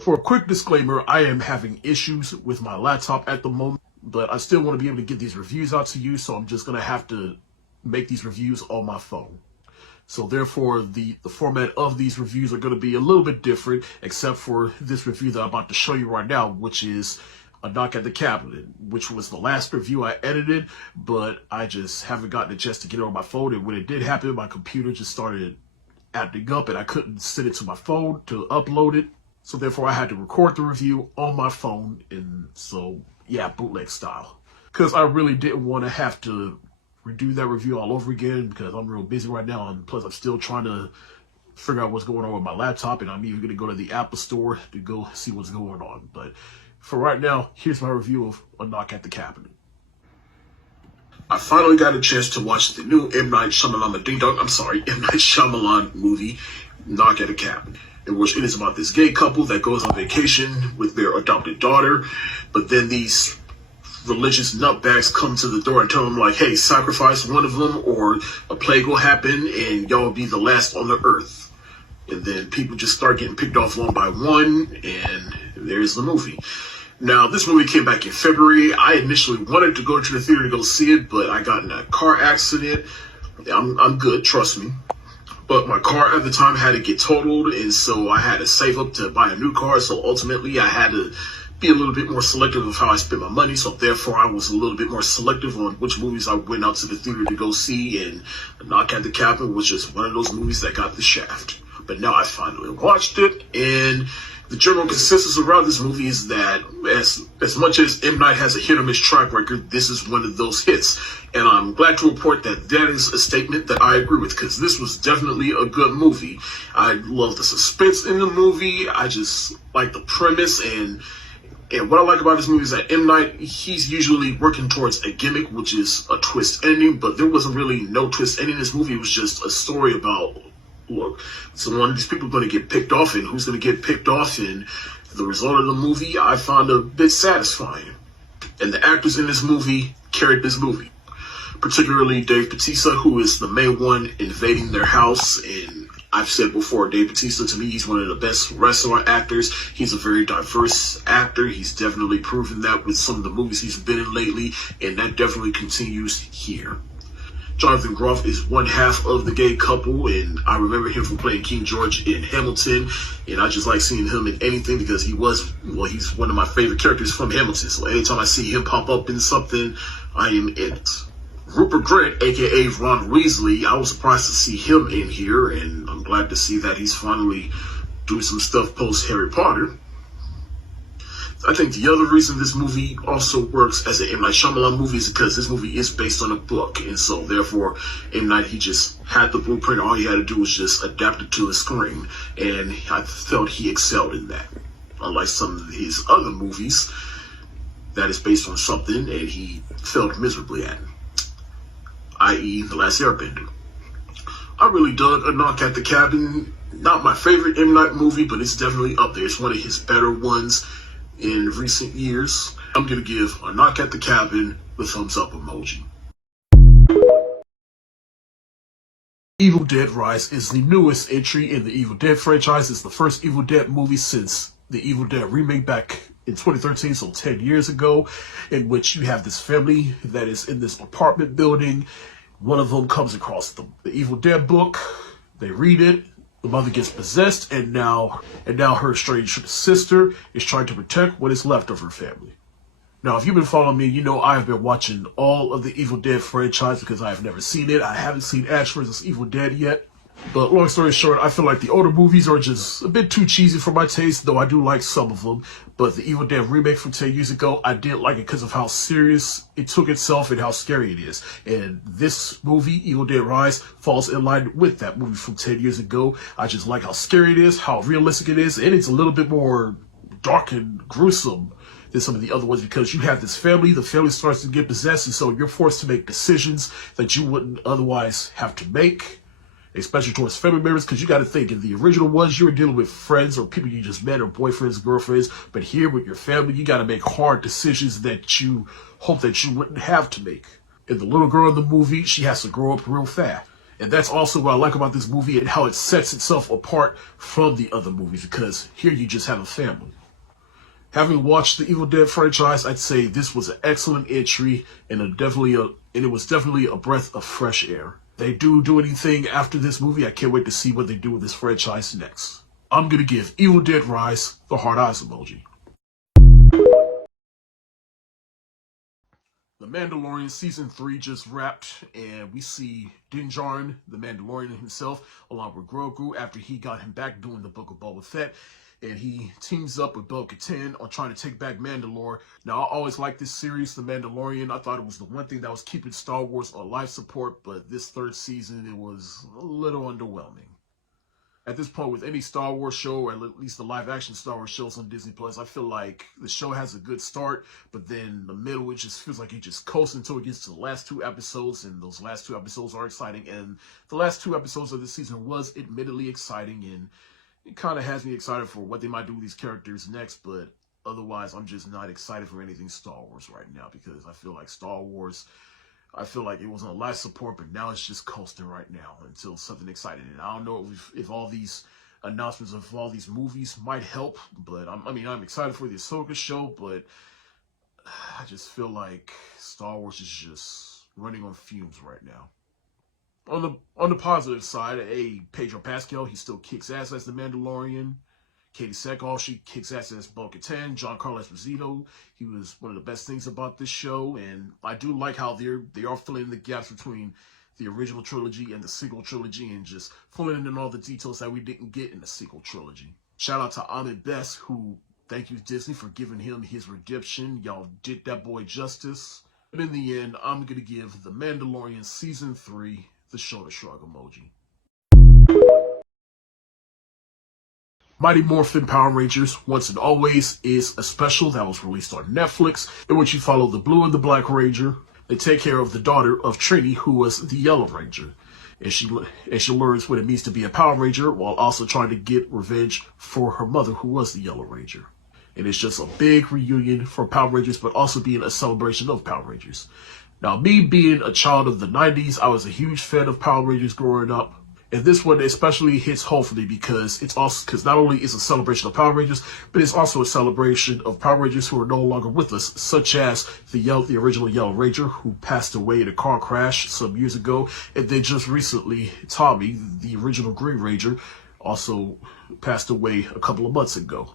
For a quick disclaimer, I am having issues with my laptop at the moment, but I still want to be able to get these reviews out to you, so I'm just going to have to make these reviews on my phone. So therefore, the format of these reviews are going to be a little bit different, except for this review that I'm about to show you right now, which is A Knock at the Cabinet, which was the last review I edited, but I just haven't gotten a chance to get it on my phone, and when it did happen, my computer just started acting up, and I couldn't send it to my phone to upload it. So therefore, I had to record the review on my phone, and so, yeah, bootleg style. Because I really didn't want to have to redo that review all over again, because I'm real busy right now, and plus I'm still trying to figure out what's going on with my laptop, and I'm even going to go to the Apple Store to go see what's going on. But for right now, here's my review of A Knock at the Cabinet. I finally got a chance to watch the new M. Night Shyamalan movie, Knock at the Cabinet, in which it is about this gay couple that goes on vacation with their adopted daughter, but then these religious nutbags come to the door and tell them, like, hey, sacrifice one of them or a plague will happen and y'all will be the last on the earth. And then people just start getting picked off one by one, and there's the movie. Now, this movie came back in February. I initially wanted to go to the theater to go see it, but I got in a car accident. I'm good, trust me. But my car at the time had to get totaled, and so I had to save up to buy a new car. So ultimately, I had to be a little bit more selective of how I spent my money. So therefore, I was a little bit more selective on which movies I went out to the theater to go see. And Knock at the Cabinet was just one of those movies that got the shaft. But now I finally watched it, and the general consensus around this movie is that as much as M. Night has a hit or miss track record, this is one of those hits. And I'm glad to report that that is a statement that I agree with, because this was definitely a good movie. I love the suspense in the movie. I just like the premise, and what I like about this movie is that M. Night, he's usually working towards a gimmick, which is a twist ending, but there wasn't really no twist ending in this movie. It was just a story about, look, so one of these people are going to get picked off, and who's going to get picked off, and the result of the movie I found a bit satisfying. And the actors in this movie carried this movie, particularly Dave Bautista, who is the main one invading their house. And I've said before, Dave Bautista, to me, he's one of the best wrestler actors. He's a very diverse actor. He's definitely proven that with some of the movies he's been in lately, and that definitely continues here. Jonathan Groff is one half of the gay couple, and I remember him from playing King George in Hamilton, and I just like seeing him in anything because he's one of my favorite characters from Hamilton, so anytime I see him pop up in something, I am in it. Rupert Grint, aka Ron Weasley, I was surprised to see him in here, and I'm glad to see that he's finally doing some stuff post Harry Potter. I think the other reason this movie also works as an M. Night Shyamalan movie is because this movie is based on a book, and so therefore M. Night, he just had the blueprint. All he had to do was just adapt it to the screen, and I felt he excelled in that. Unlike some of his other movies that is based on something and he failed miserably at, i.e. The Last Airbender. I really dug A Knock at the Cabin. Not my favorite M. Night movie, but it's definitely up there. It's one of his better ones in recent years. I'm going to give A Knock at the Cabin the thumbs up emoji. Evil Dead Rise is the newest entry in the Evil Dead franchise. It's the first Evil Dead movie since the Evil Dead remake back in 2013, so 10 years ago, in which you have this family that is in this apartment building. One of them comes across the Evil Dead book. They read it. The mother gets possessed, and now her estranged sister is trying to protect what is left of her family. Now, if you've been following me, you know I have been watching all of the Evil Dead franchise because I have never seen it. I haven't seen Ash vs. Evil Dead yet. But long story short, I feel like the older movies are just a bit too cheesy for my taste, though I do like some of them. But the Evil Dead remake from 10 years ago, I did like it because of how serious it took itself and how scary it is. And this movie, Evil Dead Rise, falls in line with that movie from 10 years ago. I just like how scary it is, how realistic it is, and it's a little bit more dark and gruesome than some of the other ones because you have this family, the family starts to get possessed, and so you're forced to make decisions that you wouldn't otherwise have to make, especially towards family members, because you got to think, in the original ones, you were dealing with friends or people you just met or boyfriends, girlfriends, but here with your family, you got to make hard decisions that you hope that you wouldn't have to make. And the little girl in the movie, she has to grow up real fast. And that's also what I like about this movie and how it sets itself apart from the other movies, because here you just have a family. Having watched the Evil Dead franchise, I'd say this was an excellent entry and it was definitely a breath of fresh air. They do anything after this movie, I can't wait to see what they do with this franchise next. I'm gonna give Evil Dead Rise the hard eyes emoji. The Mandalorian Season 3 just wrapped, and we see Din Djarin, the Mandalorian himself, along with Grogu, after he got him back doing the Book of Boba Fett, and he teams up with Bo-Katan on trying to take back Mandalore. Now, I always liked this series, The Mandalorian. I thought it was the one thing that was keeping Star Wars on life support, but this third season, it was a little underwhelming. At this point, with any Star Wars show, or at least the live-action Star Wars shows on Disney Plus, I feel like the show has a good start, but then the middle, it just feels like it just coasts until it gets to the last 2 episodes, and those last 2 episodes are exciting, and the last 2 episodes of the season was admittedly exciting, and it kind of has me excited for what they might do with these characters next, but otherwise, I'm just not excited for anything Star Wars right now, because I feel like Star Wars, I feel like it was on life support, but now it's just coasting right now until something exciting. And I don't know if all these announcements of all these movies might help, but I'm excited for the Ahsoka show, but I just feel like Star Wars is just running on fumes right now. On the positive side, Pedro Pascal, he still kicks ass as the Mandalorian. Katie Sackhoff, she kicks ass as Bo-Katan. Giancarlo Esposito, he was one of the best things about this show, and I do like how they are filling in the gaps between the original trilogy and the sequel trilogy, and just filling in all the details that we didn't get in the sequel trilogy. Shout out to Ahmed Best, who, thank you Disney for giving him his redemption. Y'all did that boy justice. But in the end, I'm gonna give The Mandalorian Season 3 the shoulder shrug emoji. Mighty Morphin Power Rangers Once and Always is a special that was released on Netflix, in which you follow the Blue and the Black Ranger. They take care of the daughter of Trini, who was the Yellow Ranger, and she learns what it means to be a Power Ranger while also trying to get revenge for her mother, who was the Yellow Ranger. And it's just a big reunion for Power Rangers, but also being a celebration of Power Rangers. Now, me being a child of the 90s, I was a huge fan of Power Rangers growing up. And this one especially hits home for me because not only is it a celebration of Power Rangers, but it's also a celebration of Power Rangers who are no longer with us, such as the original Yellow Ranger, who passed away in a car crash some years ago, and then just recently, Tommy, the original Green Ranger, also passed away a couple of months ago.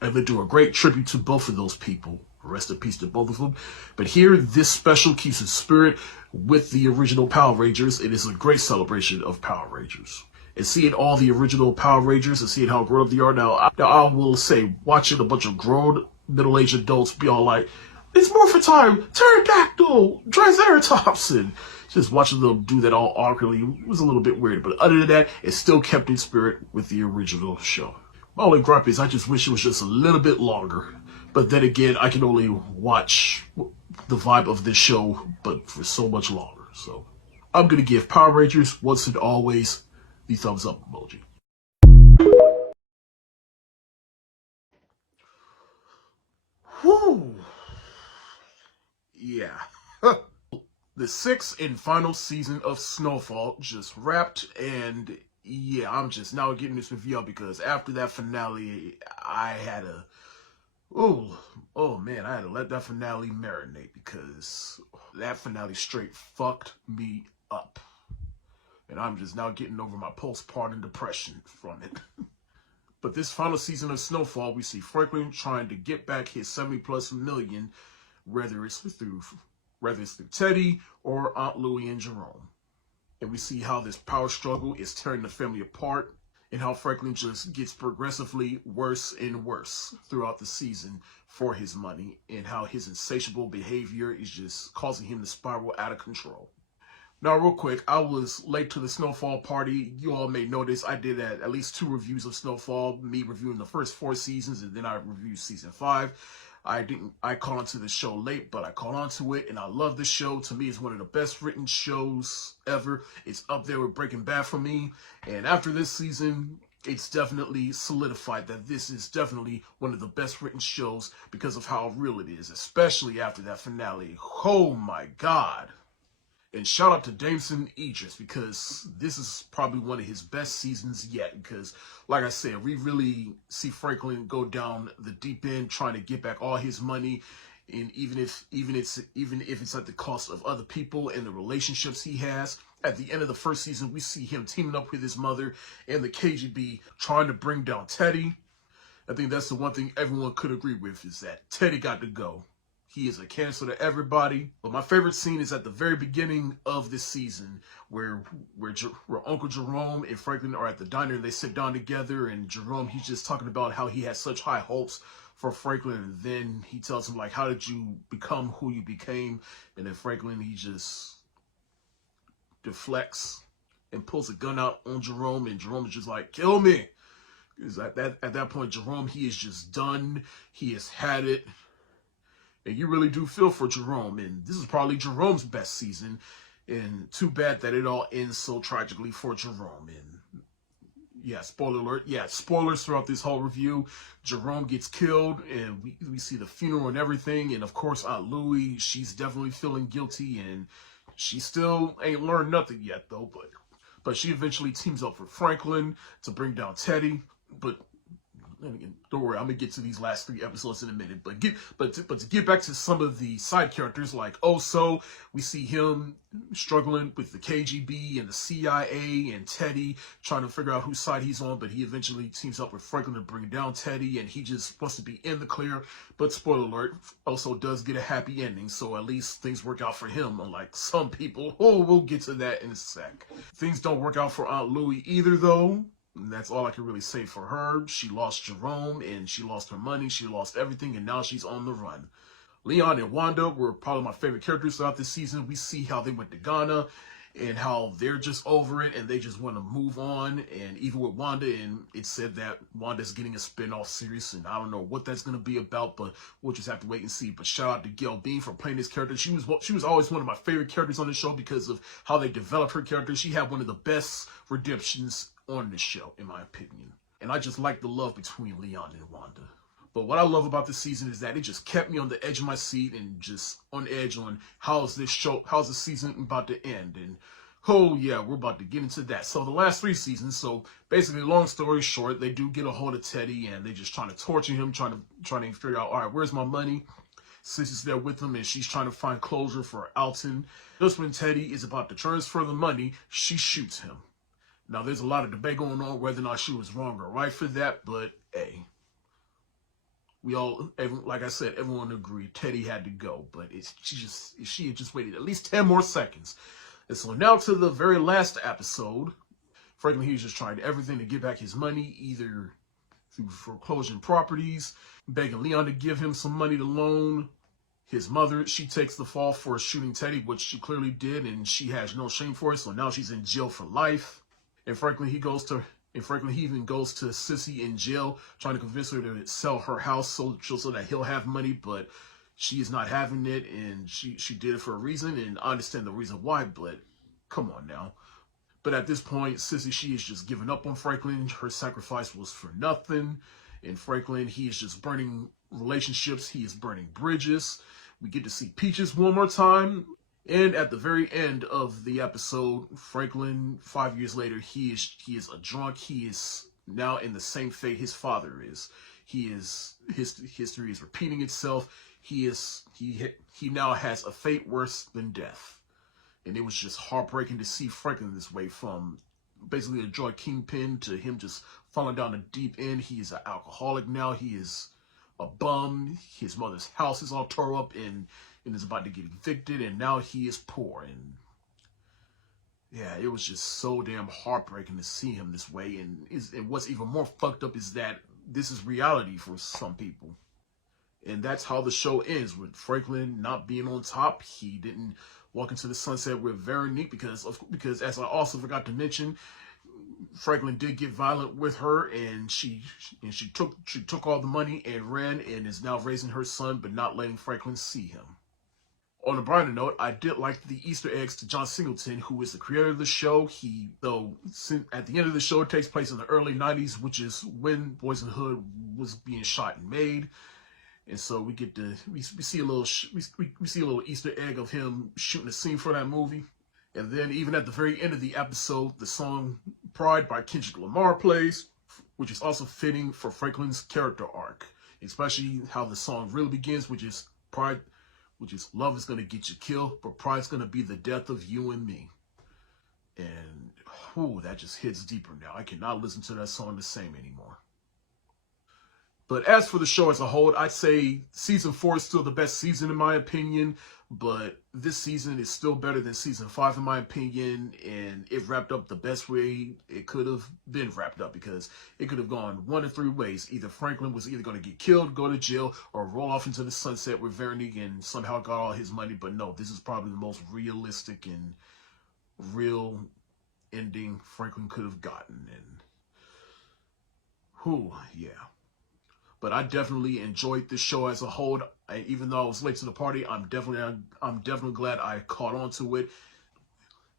And they do a great tribute to both of those people. Rest in peace to both of them. But here, this special keeps its spirit with the original Power Rangers. It is a great celebration of Power Rangers. And seeing all the original Power Rangers and seeing how grown up they are now, I will say, watching a bunch of grown, middle-aged adults be all like, it's Morphin time, Pterodactyl, Triceratops, and just watching them do that all awkwardly was a little bit weird. But other than that, it still kept in spirit with the original show. My only gripe is I just wish it was just a little bit longer. But then again, I can only watch the vibe of this show, but for so much longer. So I'm going to give Power Rangers Once and Always the thumbs up emoji. Whew. Yeah. The 6th and final season of Snowfall just wrapped, and yeah, I'm just now getting this review out because after that finale, I had to... Oh man, I had to let that finale marinate because that finale straight fucked me up. And I'm just now getting over my postpartum depression from it. But this final season of Snowfall, we see Franklin trying to get back his 70+ million, whether it's through Teddy or Aunt Louie and Jerome. And we see how this power struggle is tearing the family apart, and how Franklin just gets progressively worse and worse throughout the season for his money, and how his insatiable behavior is just causing him to spiral out of control. Now, real quick, I was late to the Snowfall party. You all may notice I did at least 2 reviews of Snowfall, me reviewing the first 4 seasons, and then I reviewed season 5. I caught onto the show late, but I caught onto it, and I love this show. To me, it's one of the best written shows ever. It's up there with Breaking Bad for me, and after this season, it's definitely solidified that this is definitely one of the best written shows because of how real it is, especially after that finale. Oh my God. And shout out to Jameson Idris, because this is probably one of his best seasons yet. Because, like I said, we really see Franklin go down the deep end, trying to get back all his money, and even if it's at the cost of other people and the relationships he has. At the end of the first season, we see him teaming up with his mother and the KGB, trying to bring down Teddy. I think that's the one thing everyone could agree with, is that Teddy got to go. He is a cancer to everybody. But my favorite scene is at the very beginning of this season, where Uncle Jerome and Franklin are at the diner and they sit down together, and Jerome, he's just talking about how he has such high hopes for Franklin, and then he tells him, like, how did you become who you became? And then Franklin, he just deflects and pulls a gun out on Jerome, and Jerome is just like, kill me. Because at that point, Jerome, he is just done. He has had it. And you really do feel for Jerome. And this is probably Jerome's best season. And too bad that it all ends so tragically for Jerome. And yeah, spoiler alert. Yeah, spoilers throughout this whole review. Jerome gets killed, and we see the funeral and everything. And of course, Aunt Louie, she's definitely feeling guilty. And she still ain't learned nothing yet, though. But she eventually teams up with Franklin to bring down Teddy. But don't worry, I'm gonna get to these last 3 episodes in a minute. But to get back to some of the side characters, like Oso, we see him struggling with the KGB and the CIA and Teddy, trying to figure out whose side he's on. But he eventually teams up with Franklin to bring down Teddy, and he just wants to be in the clear. But spoiler alert, Oso does get a happy ending, so at least things work out for him, unlike some people. Oh, we'll get to that in a sec. Things don't work out for Aunt Louie either, though. And that's all I can really say for her. She lost Jerome, and she lost her money, she lost everything, and now she's on the run. Leon and Wanda were probably my favorite characters throughout this season. We see how they went to Ghana, and how they're just over it, and they just want to move on. And even with Wanda, and it said that Wanda's getting a spin-off series, and I don't know what that's going to be about, but we'll just have to wait and see. But shout out to Gail Bean for playing this character. She was always one of my favorite characters on the show because of how they developed her character. She had one of the best redemptions on the show, in my opinion. And I just like the love between Leon and Wanda. But what I love about this season is that it just kept me on the edge of my seat, and just on edge on how's the season about to end. And oh yeah, we're about to get into that. So the last 3 seasons, so basically, long story short, they do get a hold of Teddy, and they just trying to torture him, trying to figure out, all right, where's my money? Sissy's there with him, and she's trying to find closure for Alton. Just when Teddy is about to transfer the money, she shoots him. Now, there's a lot of debate going on whether or not she was wrong or right for that, but hey, like I said, everyone agreed Teddy had to go, but she had just waited at least 10 more seconds. And so now to the very last episode, Franklin, he was just trying everything to get back his money, either through foreclosing properties, begging Leon to give him some money to loan. His mother, she takes the fall for shooting Teddy, which she clearly did, and she has no shame for it, so now she's in jail for life. And Franklin, he even goes to Sissy in jail, trying to convince her to sell her house so that he'll have money, but she is not having it, and she did it for a reason, and I understand the reason why, but come on now. But at this point, Sissy, she is just giving up on Franklin. Her sacrifice was for nothing. And Franklin, he is just burning relationships. He is burning bridges. We get to see Peaches one more time. And at the very end of the episode, Franklin, 5 years later, he is a drunk. He is now in the same fate his father is. His history is repeating itself. He now has a fate worse than death. And it was just heartbreaking to see Franklin this way, from basically a drug kingpin to him just falling down the deep end. He is an alcoholic now. He is a bum. His mother's house is all tore up and is about to get evicted, and now he is poor. And yeah, it was just so damn heartbreaking to see him this way. And what's even more fucked up is that this is reality for some people. And that's how the show ends, with Franklin not being on top. He didn't walk into the sunset with Veronique because as I also forgot to mention, Franklin did get violent with her, and she took all the money and ran, and is now raising her son but not letting Franklin see him. On a brighter note, I did like the Easter eggs to John Singleton, who is the creator of the show. At the end of the show, it takes place in the early 90s, which is when Boys in the Hood was being shot and made. And so we see a little Easter egg of him shooting a scene for that movie. And then even at the very end of the episode, the song Pride by Kendrick Lamar plays, which is also fitting for Franklin's character arc, especially how the song really begins, which is Pride, which is love is going to get you killed, but pride's going to be the death of you and me. And whew, that just hits deeper now. I cannot listen to that song the same anymore. But as for the show as a whole, I'd say season 4 is still the best season in my opinion, but this season is still better than season 5 in my opinion, and it wrapped up the best way it could have been wrapped up, because it could have gone one of 3 ways. Either Franklin was either going to get killed, go to jail, or roll off into the sunset with Veronique and somehow got all his money, but no, this is probably the most realistic and real ending Franklin could have gotten, and whew, yeah. But I definitely enjoyed this show as a whole. Even though I was late to the party, I'm definitely glad I caught on to it.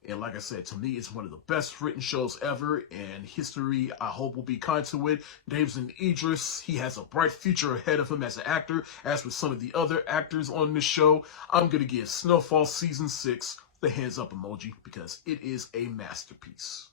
And like I said, to me, it's one of the best written shows ever, and history, I hope, will be kind to it. Damson Idris, he has a bright future ahead of him as an actor. As with some of the other actors on this show, I'm going to give Snowfall Season 6 the hands up emoji, because it is a masterpiece.